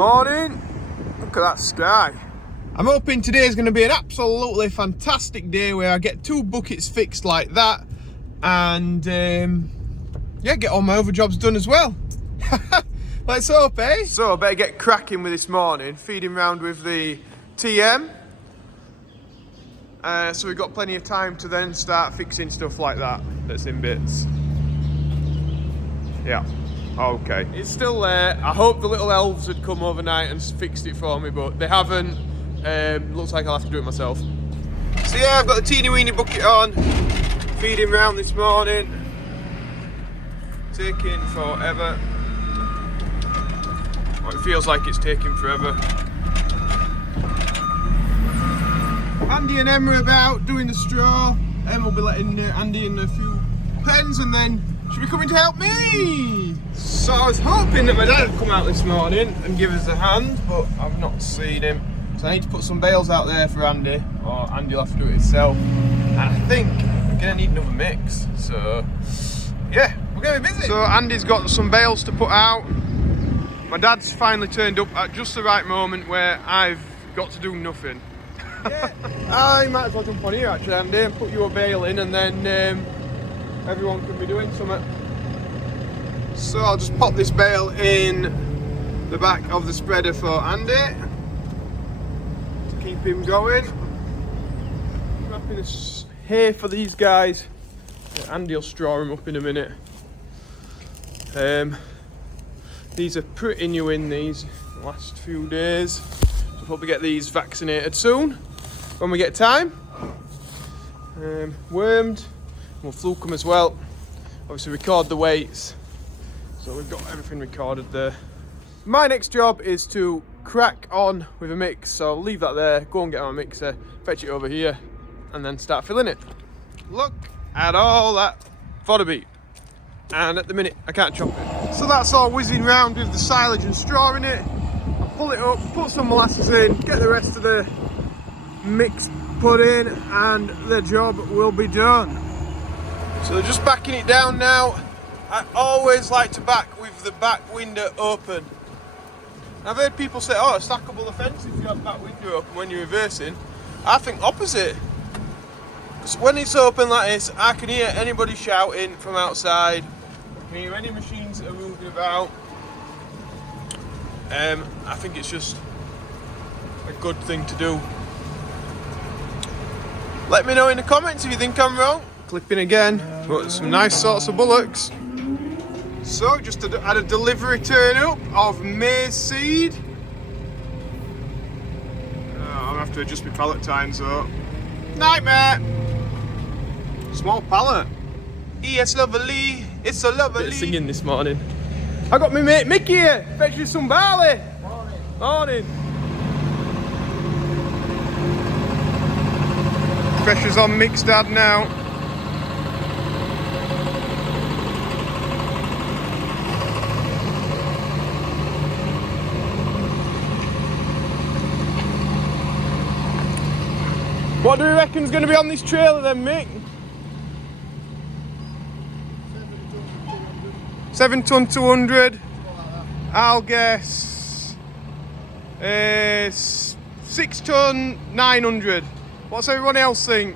Morning. Look at that sky. I'm hoping today is going to be an absolutely fantastic day where I get 2 buckets fixed like that and yeah, get all my other jobs done as well. Let's hope, eh? So I better get cracking with this morning, feeding round with the TM. So we've got plenty of time to then start fixing stuff like that that's in bits. Yeah, okay. It's still there. I hope the little elves had come overnight and fixed it for me, but they haven't. Looks like I'll have to do it myself. So yeah, I've got the teeny weeny bucket on, feeding round this morning. Taking forever. Well, it feels like it's taking forever. Andy and Emma are about doing the straw. Emma will be letting Andy in a few pens and then she'll be coming to help me. So I was hoping that my dad would come out this morning and give us a hand, but I've not seen him. So I need to put some bales out there for Andy, or Andy will have to do it himself. And I think I'm gonna need another mix. So yeah, we're gonna be busy. So Andy's got some bales to put out. My dad's finally turned up at just the right moment where I've got to do nothing. Yeah. I might as well jump on here actually, Andy, and put you a bale in, and then everyone can be doing something. So I'll just pop this bale in the back of the spreader for Andy to keep him going. Wrapping this hay for these guys. Andy will straw them up in a minute. These are pretty new in these last few days. So hope we get these vaccinated soon when we get time. Wormed, we'll fluke them as well. Obviously record the weights, so we've got everything recorded there. My next job is to crack on with a mix, so I'll leave that there, go and get my mixer, fetch it over here, and then start filling it. Look at all that fodder beet. And at the minute I can't chop it. So that's all whizzing round with the silage and straw in it. I'll pull it up, put some molasses in, get the rest of the mix put in, and the job will be done. So they're just backing it down now. I always like to back with the back window open. I've heard people say, oh, it's stackable offence if you have the back window open when you're reversing. I think opposite. Because when it's open like this, I can hear anybody shouting from outside. I can hear any machines that are moving about. I think it's just a good thing to do. Let me know in the comments if you think I'm wrong. Clipping again, but some nice sorts of bullocks. So just had a delivery turn up of maize seed. I'll have to adjust my pallet times though. Nightmare! Small pallet. It's lovely, it's so lovely. Bit of singing this morning. I got my mate Mickey here, fetch you some barley. Morning. Morning. Pressure's on Mick's dad now. What do you reckon's going to be on this trailer then, Mick? 7 ton 200. I'll guess 6 ton 900. What's everyone else think?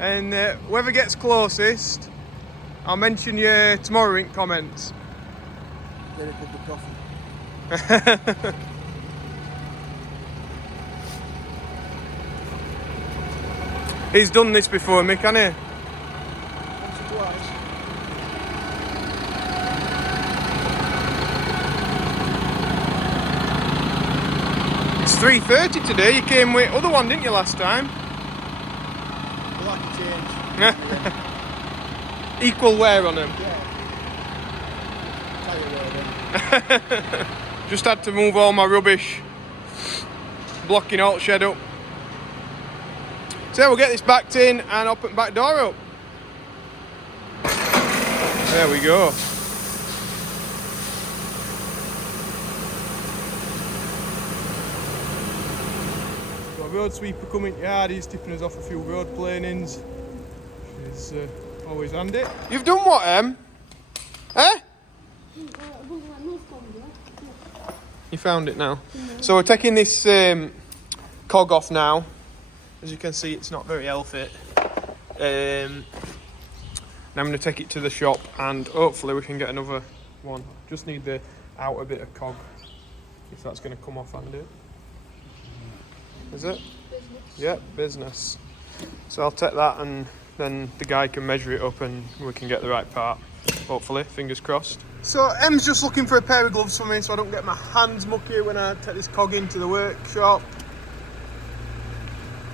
And whoever gets closest, I'll mention you tomorrow in comments. Get a cup of coffee. He's done this before, Mick, hasn't he? Once or twice. It's 3:30 today. You came with other one, didn't you, last time? I like a change. Equal wear on them. Yeah. Tell you what then. Just had to move all my rubbish, blocking all the shed up. So we'll get this backed in and I'll put the back door up. There we go. Got a road sweeper coming yard, he's tipping us off a few road planings. Which is always handy. You've done what, Em? Eh? You found it now. So we're taking this cog off now. As you can see, it's not very healthy. Now I'm going to take it to the shop and hopefully we can get another one. Just need the outer bit of cog, if that's going to come off, Andy. Is it? Business. Yeah, business. So I'll take that and then the guy can measure it up and we can get the right part. Hopefully, fingers crossed. So Em's just looking for a pair of gloves for me so I don't get my hands mucky when I take this cog into the workshop.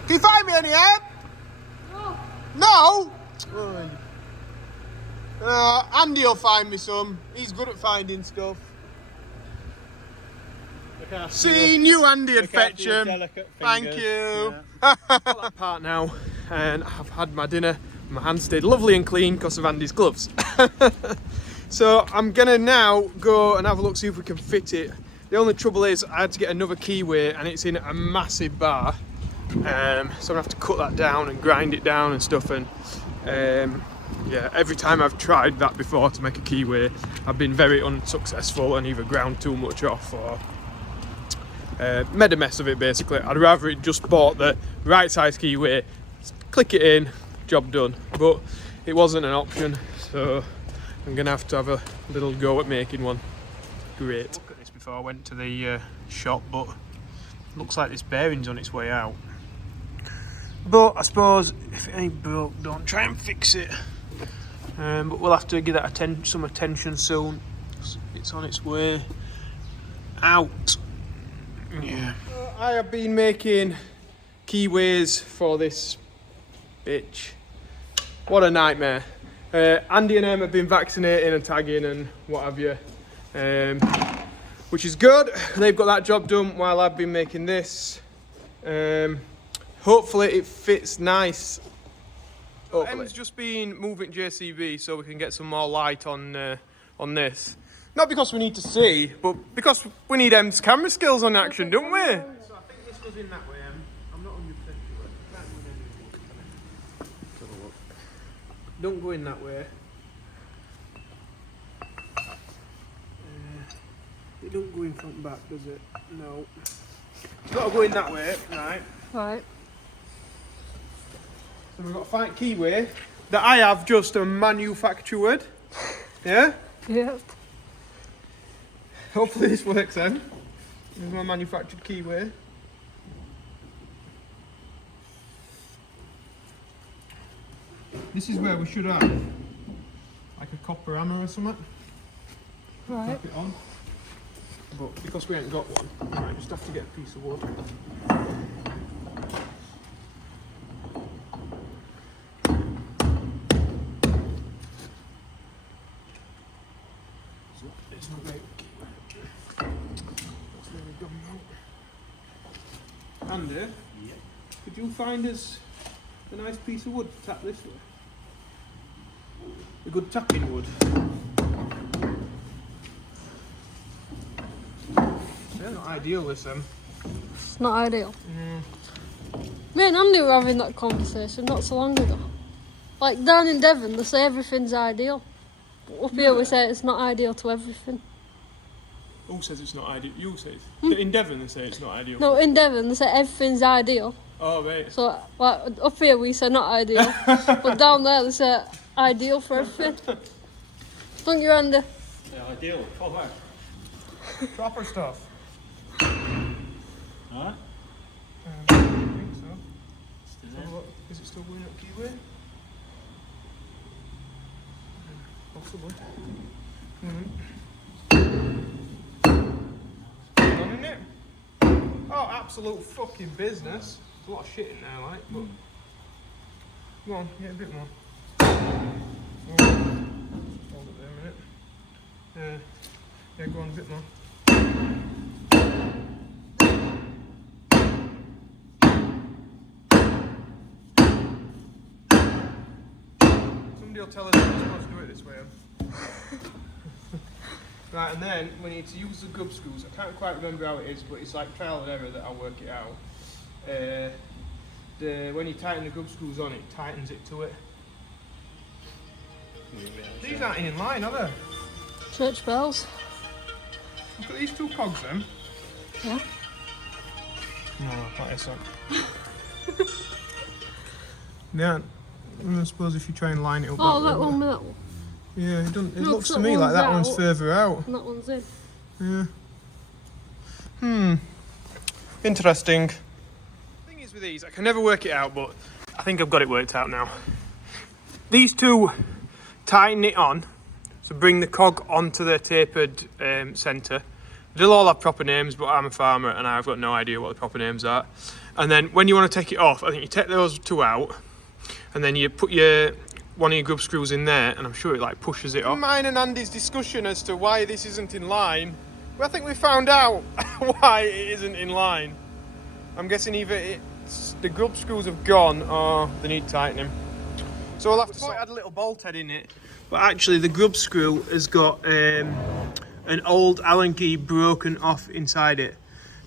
Can you find me any, Em? No? Andy will find me some. He's good at finding stuff. Seeing you, Andy, would fetch him. Thank you. Got that part now, and I've had my dinner. My hands stayed lovely and clean because of Andy's gloves. So I'm gonna now go and have a look, see if we can fit it. The only trouble is I had to get another keyway and it's in a massive bar. So I'm gonna have to cut that down and grind it down and stuff. And yeah, every time I've tried that before to make a keyway, I've been very unsuccessful and either ground too much off or made a mess of it basically. I'd rather it just bought the right size keyway, click it in, job done. But it wasn't an option, so I'm gonna have to have a little go at making one. Great. Look at this before I went to the shop, but looks like this bearing's on its way out. But I suppose if it ain't broke, don't try and fix it. But we'll have to give that some attention soon. It's on its way out. Yeah. I have been making keyways for this bitch. What a nightmare. Andy and Em have been vaccinating and tagging and what have you, which is good. They've got that job done while I've been making this. Hopefully it fits nice. Em's just been moving JCB so we can get some more light on this. Not because we need to see, but because we need Em's camera skills on action, don't we? So I think this goes in that way, Em. I'm not 100% sure. Don't go in that way. It don't go in front and back, does it? No. It's got to go in that way, right? Right. So we've got a fine keyway that I have just manufactured. Yeah? Yep. Hopefully this works then. This is my manufactured keyway. This is where we should have like a copper hammer or something. Right. Tap it on. But because we ain't got one, I might just have to get a piece of wood. So it's not very That's nearly done now. Andy, could you find us a nice piece of wood to tap this way? A good tapping wood. They're not ideal, this It's not ideal. Me and Andy were having that conversation not so long ago. Like down in Devon, they say everything's ideal. But up here we say it's not ideal to everything. Who says it's not ideal? You say in Devon they say it's not ideal. No, in Devon they say everything's ideal. Oh right. So like up here we say not ideal, but down there they say ideal for everything. Don't you, Andy? Yeah, ideal. Oh, wow. Proper stuff. Alright. I think so. Is it still going up keyway? Possibly. Done in it? Oh, absolute fucking business. There's a lot of shit in there, like, but. Come on, get a bit more. Hold it there a minute. Yeah, go on a bit more. Somebody will tell us we're not supposed to do it this way. Right, and then we need to use the gub screws. I can't quite remember how it is, but it's like trial and error that I'll work it out. When you tighten the gub screws on, it tightens it to it. These aren't in line, are they? Church bells. Look at these two cogs then. Yeah. No, that isn't. Yeah, I suppose if you try and line it up. Oh, that that way, one with that one. Yeah, it doesn't. It No, looks to that me like one's that one's out. further out. And that one's in. Yeah. Interesting. The thing is with these, I can never work it out, but I think I've got it worked out now. These two tighten it on, so bring the cog onto the tapered centre. They'll all have proper names, but I'm a farmer and I've got no idea what the proper names are. And then when you want to take it off, I think you take those two out, and then you put one of your grub screws in there, and I'm sure it like pushes it off. Mine and Andy's discussion as to why this isn't in line, well, I think we found out why it isn't in line. I'm guessing either the grub screws have gone or they need tightening. So we'll have to. It had a little bolt head in it, but actually the grub screw has got an old Allen key broken off inside it.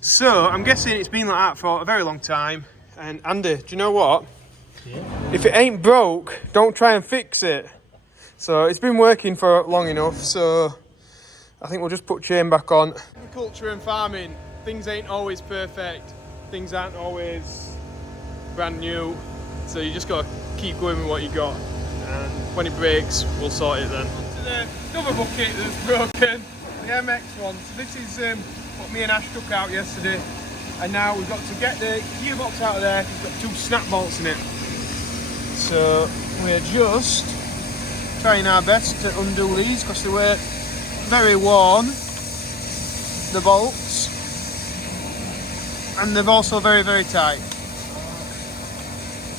So I'm guessing it's been like that for a very long time. And Andy, do you know what? Yeah. If it ain't broke, don't try and fix it. So it's been working for long enough, so I think we'll just put chain back on. Agriculture and farming, things ain't always perfect. Things aren't always brand new. So you just gotta keep going with what you got. And when it breaks, we'll sort it then. To the another bucket that's broken, the MX one. So this is what me and Ash took out yesterday. And now we've got to get the gearbox out of there. We've got 2 snap bolts in it. So we're just trying our best to undo these because they were very worn, the bolts, and they're also very, very tight.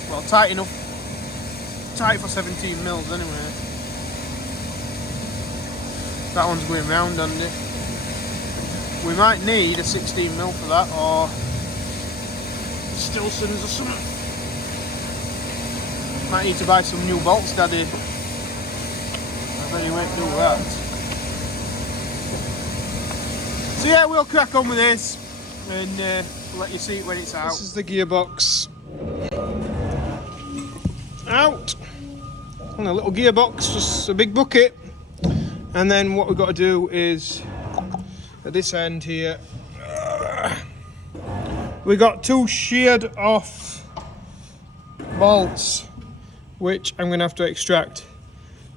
Well, tight enough, tight for 17 mils anyway. That one's going round, Andy. We might need a 16 mil for that, or Stilson's or something. Might need to buy some new bolts, Daddy. I bet you won't do that. So yeah, we'll crack on with this and we'll let you see it when it's out. This is the gearbox. Out. And a little gearbox, just a big bucket. And then what we've got to do is, at this end here, we got 2 sheared off bolts, which I'm going to have to extract.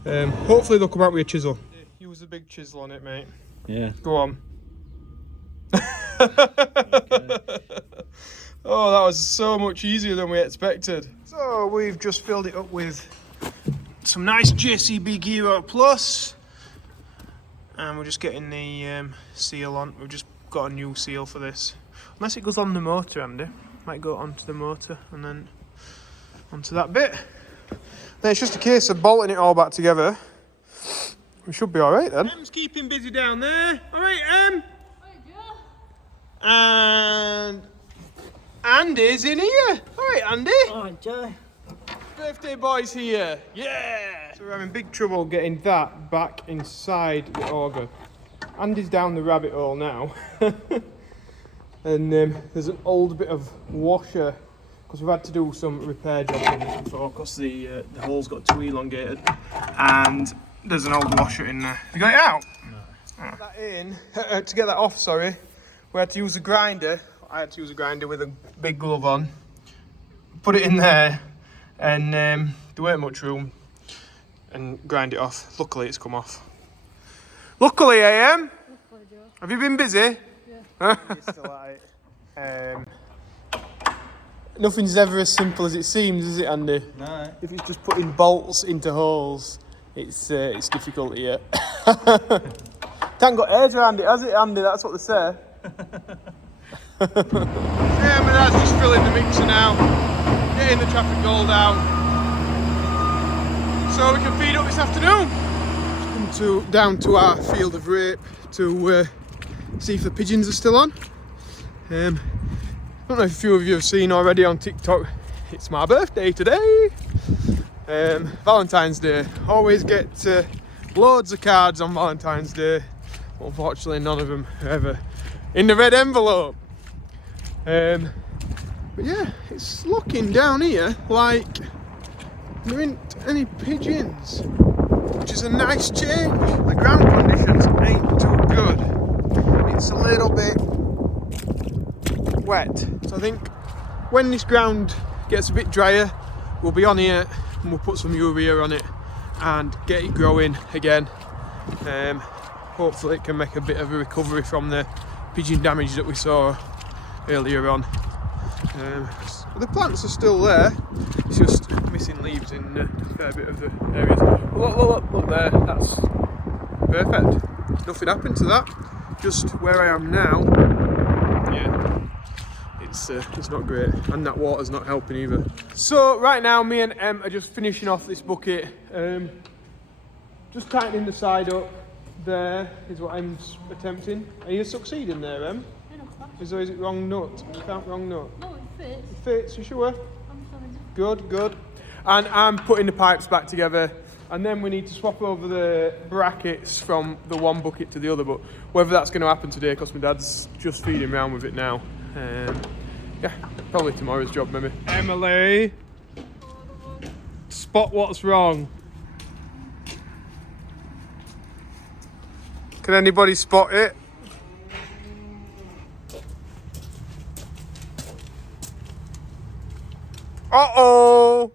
Hopefully they'll come out with a chisel. Use a big chisel on it, mate. Yeah. Go on. Oh, that was so much easier than we expected. So we've just filled it up with some nice JCB Gear Plus. And we're just getting the seal on. We've just got a new seal for this. Unless it goes on the motor, Andy. Might go onto the motor and then onto that bit. Then it's just a case of bolting it all back together. We should be alright then. Em's keeping busy down there. Alright, Em. And Andy's in here. Alright, Andy. Alright, Joe. Birthday boy's here. Yeah. So we're having big trouble getting that back inside the auger. Andy's down the rabbit hole now. And there's an old bit of washer because we've had to do some repair jobs on this before because the hole's got too elongated. And there's an old washer in there. You got it out? No. Put that in. To get that off, sorry, we had to use a grinder. I had to use a grinder with a big glove on. Put it in there. And there weren't much room, and grind it off. Luckily, it's come off. Luckily, AM. Have you been busy? Yeah. Still at it. Nothing's ever as simple as it seems, is it, Andy? No. If it's just putting bolts into holes, it's difficult here. Can't got airs around it, has it, Andy? That's what they say. Yeah, my dad's just filling the mixer now. Getting the traffic gold out so we can feed up this afternoon. Just come down to our field of rape to see if the pigeons are still on. I don't know if a few of you have seen already on TikTok, it's my birthday today. Valentine's Day. Always get loads of cards on Valentine's Day. Unfortunately, none of them are ever in the red envelope. But yeah, it's looking down here like there ain't any pigeons, which is a nice change. The ground conditions ain't too good. it's a little bit wet. So I think when this ground gets a bit drier, we'll be on here and we'll put some urea on it and get it growing again. Hopefully it can make a bit of a recovery from the pigeon damage that we saw earlier on. The plants are still there, it's just missing leaves in a fair bit of the areas. Look there, that's perfect. Nothing happened to that, just where I am now. Yeah, it's not great, and that water's not helping either. So right now me and Em are just finishing off this bucket, just tightening the side up. There is what Em's attempting. Are you succeeding there, Em? Is it wrong nut? Wrong nut? No, it fits. It fits, you sure? I'm fine. Good. And I'm putting the pipes back together, and then we need to swap over the brackets from the one bucket to the other, but whether that's going to happen today, because my dad's just feeding around with it now. Yeah, probably tomorrow's job maybe. Emily, spot what's wrong. Can anybody spot it? Uh-oh!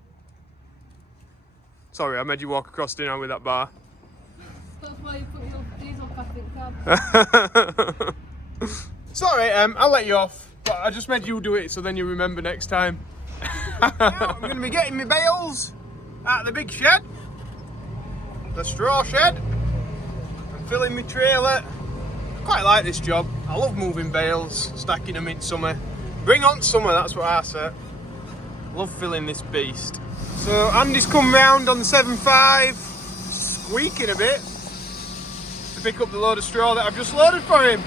Sorry, I made you walk across dinner with that bar. That's why you put your diesel pack in cab. Sorry, I'll let you off, but I just made you do it so then you remember next time. Now, I'm going to be getting my bales out of the big shed, the straw shed, and filling my trailer. I quite like this job. I love moving bales, stacking them in summer. Bring on summer, that's what I say. Love filling this beast. So Andy's come round on the 7.5, squeaking a bit, to pick up the load of straw that I've just loaded for him.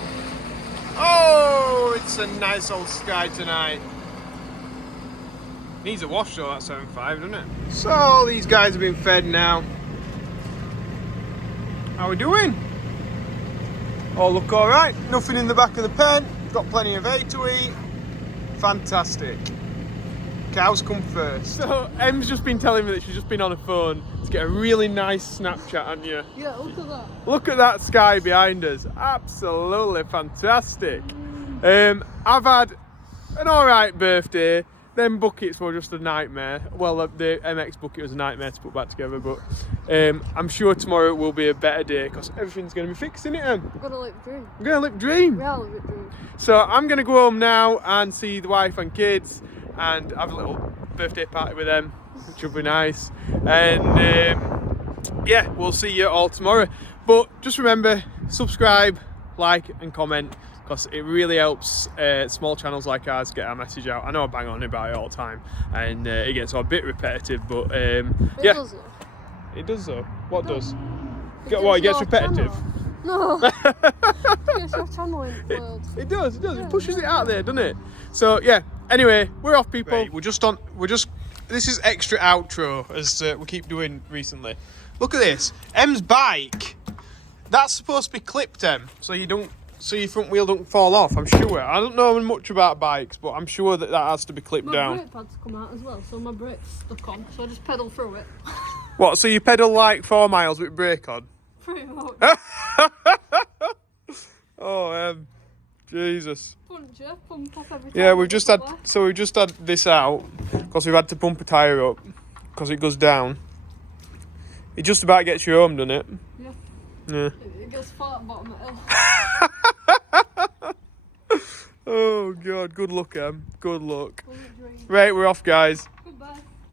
Oh, it's a nice old sky tonight. Needs a wash though, that 7.5, doesn't it? So these guys have been fed now. How we doing? Oh, look all right. Nothing in the back of the pen. Got plenty of hay to eat. Fantastic. Cows come first. So Em's just been telling me that she's just been on her phone to get a really nice Snapchat on you. Yeah, look at that. Look at that sky behind us. Absolutely fantastic. I've had an alright birthday. Them buckets were just a nightmare. Well, the MX bucket was a nightmare to put back together, but I'm sure tomorrow will be a better day because everything's going to be fixed, isn't it, Em? We're gonna live dream. We're going to live dream. We are living dream. So I'm going to go home now and see the wife and kids and have a little birthday party with them, which will be nice. And yeah, we'll see you all tomorrow. But just remember, subscribe, like and comment, because it really helps small channels like ours get our message out. I know I bang on about it all the time and it gets a bit repetitive, but yeah. Does it? It does though. What does? It Gets repetitive? Channel. No. It gets your channel in the world. It does. It pushes it out there, doesn't it? So yeah, anyway, we're off, people. Right, this is extra outro, as we keep doing recently. Look at this. Em's bike, that's supposed to be clipped, Em, so your front wheel don't fall off, I'm sure. I don't know much about bikes, but I'm sure that has to be clipped down. My brake pads come out as well, so my brake's stuck on, so I just pedal through it. What, so you pedal like 4 miles with brake on? Pretty much. Oh, Jesus. Puncher, pump up every time. Yeah, we've just had this out because we've had to pump a tyre up because it goes down. It just about gets you home, doesn't it? Yeah. Yeah. It gets far at the bottom of the hill. Oh God, good luck, Em. Good luck. Right, we're off, guys.